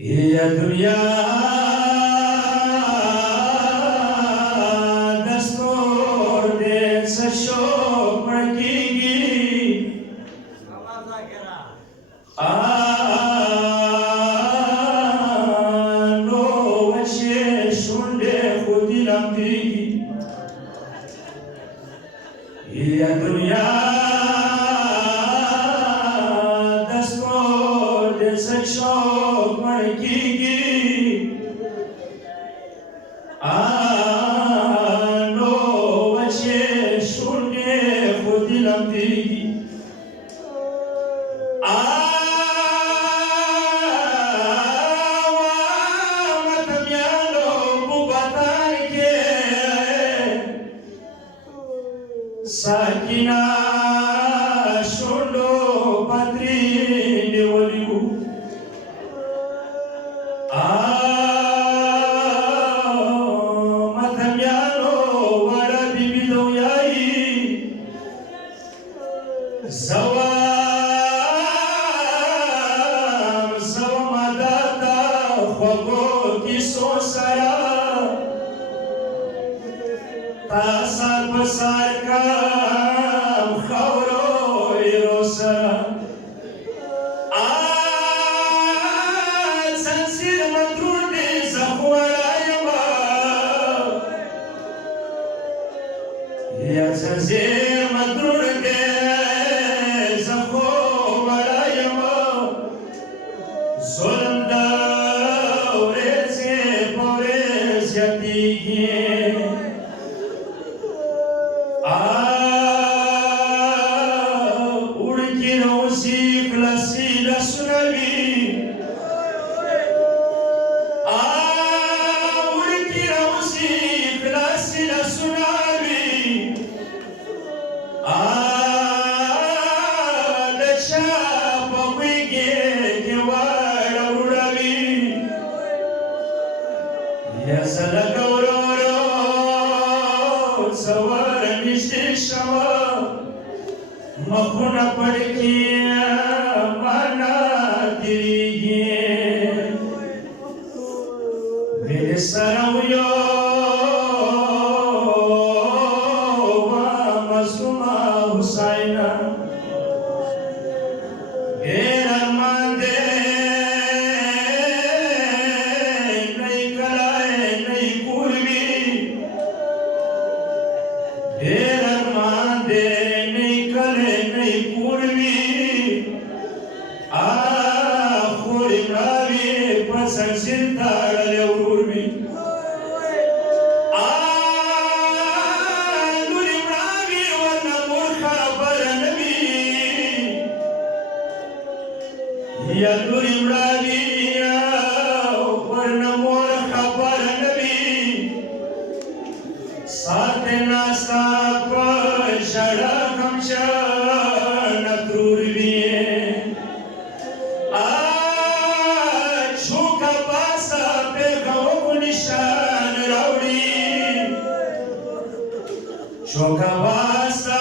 يا دنيا دستور دې څه شوق کېږي نو وشي شونډې خو دې لمدېږي يا دنيا دستور دې څه شوق کېږي نو وشي شونډې خو دې لمدېږي Sakina shondo patri devaliu matamyano wara bibido yai sawamadata khwago kiso sara tasar pasar ka يا زنزير مدرور زخو ورايما ظلم دورزي بورز يتيجي urki rosi klasi la sunami urki rosi klasi la sunami da chapa wige ke wala urabi ya salagauroro sawar nishishama मखुना पड़किया माना दिलिए मेरे सरवयो मसूमा हुसैना मेरा मांदे नहीं कलाए नहीं पूर्वी मेरा मांदे يا نوري مرادي ورنمور خبر نبي ساتنا ساپ شڑا خمشا نکرور بیے چھوکا پاسا پہ گو نشان راوڑی چھوکا پاسا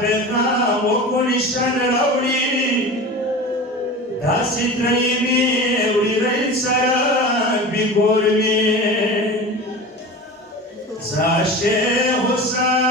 پہ گو نشان راوڑی داسی ترینی اوڑی رئی سران بی گور میں زاشے حسین